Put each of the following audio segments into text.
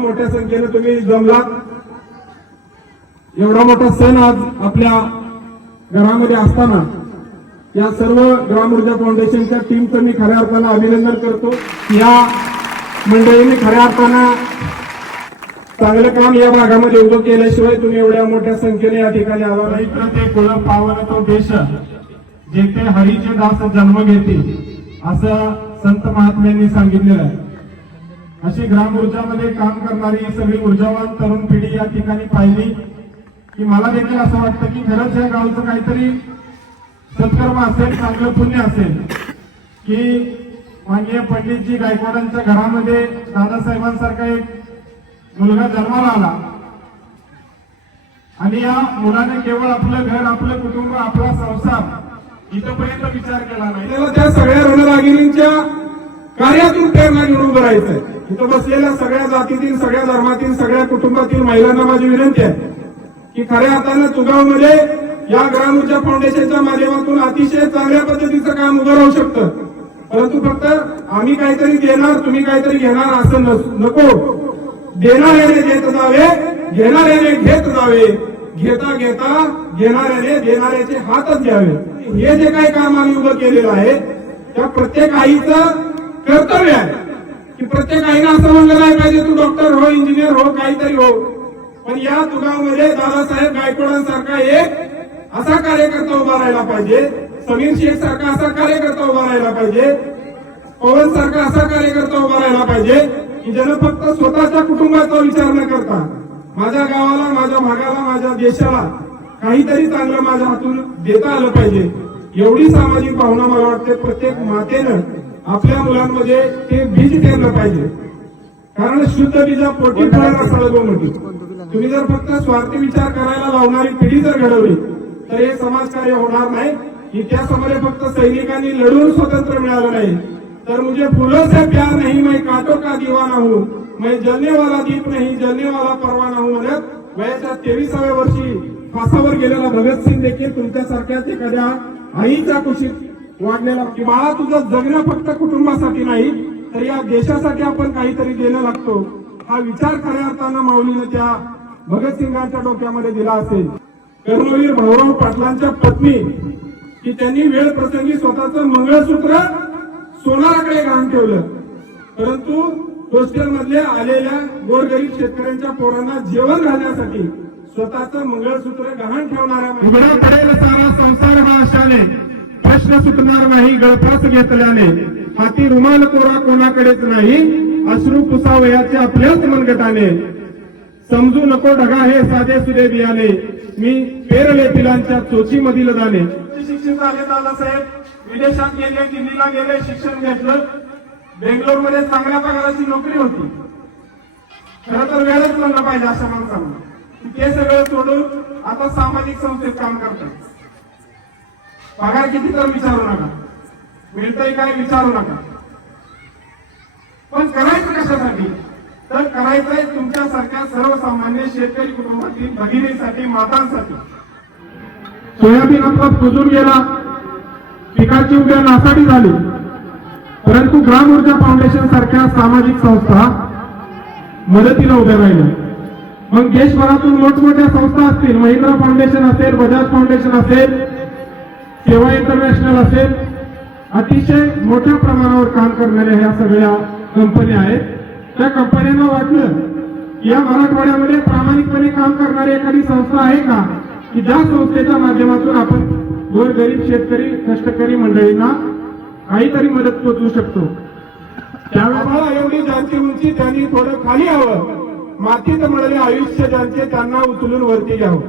मोठ्या संख्येने तुम्ही जमलात? एवढा मोठा सण आज आपल्या घरामध्ये असताना या सर्व ग्राम ऊर्जा फाउंडेशनच्या टीमचं मी खऱ्या अर्थानं अभिनंदन करतो. या मंडळींनी खऱ्या अर्थानं चांगलं काम या भागामध्ये उभं केल्याशिवाय तुम्ही एवढ्या मोठ्या संख्येने या ठिकाणी आला ते कुळ पावन तो देश जेथे हरीचे दास जन्म घेते असं संत महात्म्यांनी सांगितलेलं आहे. अशी ग्राम ऊर्जामध्ये काम करणारी सगळी ऊर्जावान तरुण पिढी या ठिकाणी पाहिली की मला देखील असं वाटतं की खरंच या गावचं काहीतरी सत्कर्म असेल चांगलं पुण्य असेल. की माननीय पंडितजी गायकवाडांच्या घरामध्ये दादासाहेबांसारखा एक मुलगा जन्माला आला. आणि या मुलाने केवळ आपलं घर आपलं कुटुंब आपला संसार इथपर्यंत विचार केला नाही. त्या सगळ्या रणरागिणींच्या कार्यातून प्रेरणा घेऊन उभं राहायचंय. इथं बसलेल्या सगळ्या जातीतील सगळ्या धर्मातील सगळ्या कुटुंबातील महिलांना माझी विनंती आहे की खऱ्या हाताने चुगावमध्ये या ग्राम ऊर्जा फाउंडेशनच्या माध्यमातून अतिशय चांगल्या पद्धतीचं काम उभं राहू शकतं. परंतु फक्त आम्ही काहीतरी देणार तुम्ही काहीतरी घेणार असं नस- नको. देणाऱ्याने देत जावे घेणाऱ्याने घेत जावे. घेता घेता घेणाऱ्याने देणाऱ्याचे हातच घ्यावे. हे जे काही काम आम्ही उभं केलेलं आहे त्या प्रत्येक आईचं कर्तव्य आहे. की प्रत्येक आईनं असं म्हणलं नाही पाहिजे तू डॉक्टर हो इंजिनियर हो काहीतरी हो. पण या तुगामध्ये दादासाहेब गायकवाडांसारखा एक असा कार्यकर्ता उभा राहिला पाहिजे समीर शेख सारखा असा कार्यकर्ता उभा राहायला पाहिजे पवन सारखा असा कार्यकर्ता उभा राहायला पाहिजे की ज्यानं फक्त स्वतःच्या कुटुंबाचा विचार न करता माझ्या गावाला माझ्या भागाला माझ्या देशाला काहीतरी चांगलं माझ्या हातून देता आलं पाहिजे. एवढी सामाजिक भावना मला वाटते प्रत्येक मातेनं आपल्या मुलांमध्ये ते बीज पेरलं पाहिजे. कारण शुद्ध बीजा पोटी फळायला सळगो म्हणते. तुम्ही जर फक्त स्वार्थी विचार करायला लावणारी पिढी जर घडवली तर हे समाजकार्य होणार नाही. इतिहासामध्ये फक्त सैनिकांनी लढून स्वतंत्र मिळालं नाही. तर मुझे फुलों से प्यार नहीं मैं काटो का दिवाना हूं. मैं जलने वाला दीप नहीं जलने वाला परवाना हूं म्हणत वयाच्या तेविसाव्या वर्षी फासावर गेलेला भगतसिंग देखील तुमच्यासारख्याच एखाद्या आईच्या कुशीत वाढलेला की बाळा तुझं जगणं फक्त कुटुंबासाठी नाही तर या देशासाठी आपण काहीतरी देणं लागतो. हा विचार खऱ्या अर्थानं माऊलीनं त्या भगतसिंगांच्या डोक्यामध्ये दिला असेल. कर्मवीर भाऊराव पाटलांच्या पत्नी की त्यांनी वेळ प्रसंगी स्वतःचं मंगळसूत्र सोनाराकडे गहाण ठेवलं. परंतु हॉस्टेल आलेल्या गोरगरीब शेतकऱ्यांच्या पोरांना जेवण घालण्यासाठी स्वतःचं मंगळसूत्र गहाण ठेवणाऱ्या सारा संसार महाराष्ट्राने प्रश्न सुटणार नाही गळफास घेतल्याने. हाती रुमाल कोरा कोणाकडेच नाही अश्रू पुसावयाचे आपल्याच मनगटाने. समजू नको ढगा हे साधे सुरे बियाणे. मी पेरले पिलांच्या चोची मधील दाने शिक्षण झाले दादासाहेब विदेशात गेले दिल्लीला गेले शिक्षण घेतलं. बेंगलोरमध्ये चांगल्या पगाराची नोकरी होती. खर तर वेळच म्हणलं पाहिजे अशा माणसांना ते सगळं सोडून आता सामाजिक संस्थेत काम करतात. पगार किती तर विचारू नका. मिळतंय काय विचारू नका. पण करायचं कशासाठी? तर करायचंय तुमच्यासारख्या सर्वसामान्य शेतकरी कुटुंबातील भगिनीसाठी मातांसाठी. सोयाबीन आपला कुजून गेला. पिकाची उद्या नासाडी झाली. परंतु ग्राम ऊर्जा फाउंडेशन सारख्या सामाजिक संस्था मदतीला उभ्या राहिल्या. मग देशभरातून मोठमोठ्या संस्था असतील महिंद्रा फाउंडेशन असेल बजाज फाउंडेशन असेल सेवा इंटरनॅशनल असेल? अतिशय मोठ्या प्रमाणावर काम करणाऱ्या ह्या सगळ्या कंपन्या आहेत. त्या कंपन्यांना वाटलं की या मराठवाड्यामध्ये प्रामाणिकपणे काम करणारी एखादी संस्था आहे का? की ज्या संस्थेच्या माध्यमातून आपण गोरगरीब शेतकरी कष्टकरी मंडळींना काहीतरी मदत पोचवू शकतो. त्यावेळेला एवढी ज्यांची उंची त्यांनी थोडं खाली यावं. मातीत मिळाले आयुष्य ज्यांचे त्यांना उचलून वरती घ्यावं.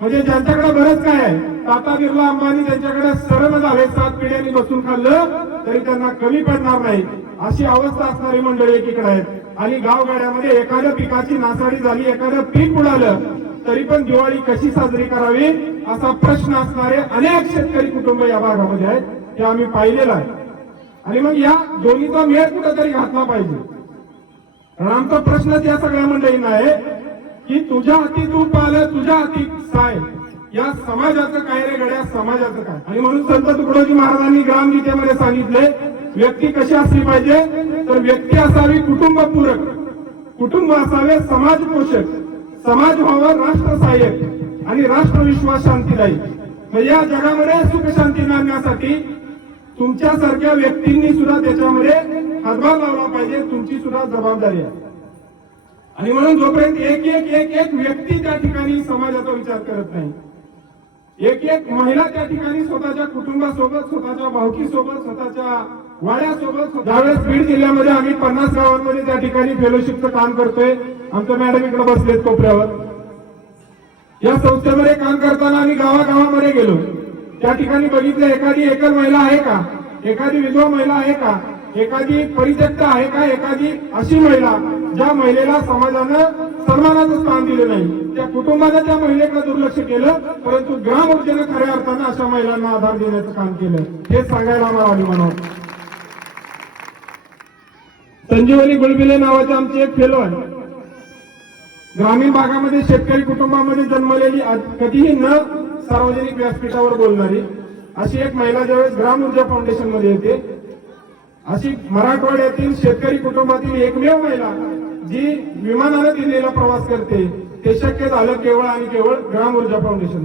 म्हणजे ज्यांच्याकडे बरंच काय आहे? टाटा बिर्ला अंबानी त्यांच्याकडे सरळ झाले सात पिढ्यांनी बसून खाल्लं तरी त्यांना कमी पडणार नाही. अशी अवस्था असणारी मंडळी एकीकडे आहेत. आणि गावगाड्यामध्ये एखाद्या पिकाची नासाडी झाली एखादं पीक उडालं तरी पण दिवाळी कशी साजरी करावी असा प्रश्न असणारे अनेक शेतकरी कुटुंब या भागामध्ये आहेत ते आम्ही पाहिलेलं आहे. आणि मग या दोन्हीचा मेळ कुठेतरी घातला पाहिजे. कारण आमचा प्रश्नच या सगळ्या मंडळींना आहे की तुझ्या हाती तू आलं तुझ्या हाती साय. या समाजाचं काय रे गड्या? समाजाचं काय? आणि म्हणून संत तुकडोजी महाराजांनी ग्रामगीतेमध्ये सांगितले व्यक्ती कशी असली पाहिजे? तर व्यक्ती असावी कुटुंबपूरक. कुटुंब असावे समाज पोषक समाज व्हावं राष्ट्र सहाय्यक आणि राष्ट्र विश्वास शांतीदायी. म्हणजे या जगामध्ये सुख शांती आणण्यासाठी तुमच्यासारख्या व्यक्तींनी सुद्धा त्याच्यामध्ये हातभार लावला पाहिजे तुमची सुद्धा जबाबदारी आहे. आणि म्हणून जोपर्यंत एक एक एक एक व्यक्ती त्या ठिकाणी समाजाचा विचार करत नाही एक एक महिला त्या ठिकाणी स्वतःच्या कुटुंबासोबत स्वतःच्या भावकीसोबत स्वतःच्या वाड्यासोबत ज्यावेळेस बीड जिल्ह्यामध्ये आम्ही पन्नास गावांमध्ये त्या ठिकाणी फेलोशिपचं काम करतोय आमचं मॅडम इकडे बसलेत कोपऱ्यावर. या संस्थेमध्ये काम करताना आम्ही गावागावामध्ये गेलो. त्या ठिकाणी बघितलं एखादी एकल महिला आहे का? एखादी विधवा महिला आहे का? एखादी परित्यक्त आहे का? एखादी अशी महिला ज्या महिलेला समाजानं सन्मानाचं स्थान दिलं नाही. त्या कुटुंबाने त्या महिलेकडे दुर्लक्ष केलं परंतु ग्राम ऊर्जेनं खऱ्या अर्थानं अशा महिलांना आधार देण्याचं काम केलं. हे सांगायला आम्हाला अभिमान संजीवनी गुळबिले नावाचे आमचे एक फेलो आहे ग्रामीण भागामध्ये शेतकरी कुटुंबामध्ये जन्मलेली कधीही न सार्वजनिक व्यासपीठावर बोलणारी अशी एक महिला ज्यावेळेस ग्राम ऊर्जा फाउंडेशनमध्ये येते अशी मराठवाड्यातील शेतकरी कुटुंबातील एकमेव महिला जी विमानानं दिल्लीला प्रवास करते ते शक्य झालं केवळ आणि केवळ ग्राम ऊर्जा फाउंडेशन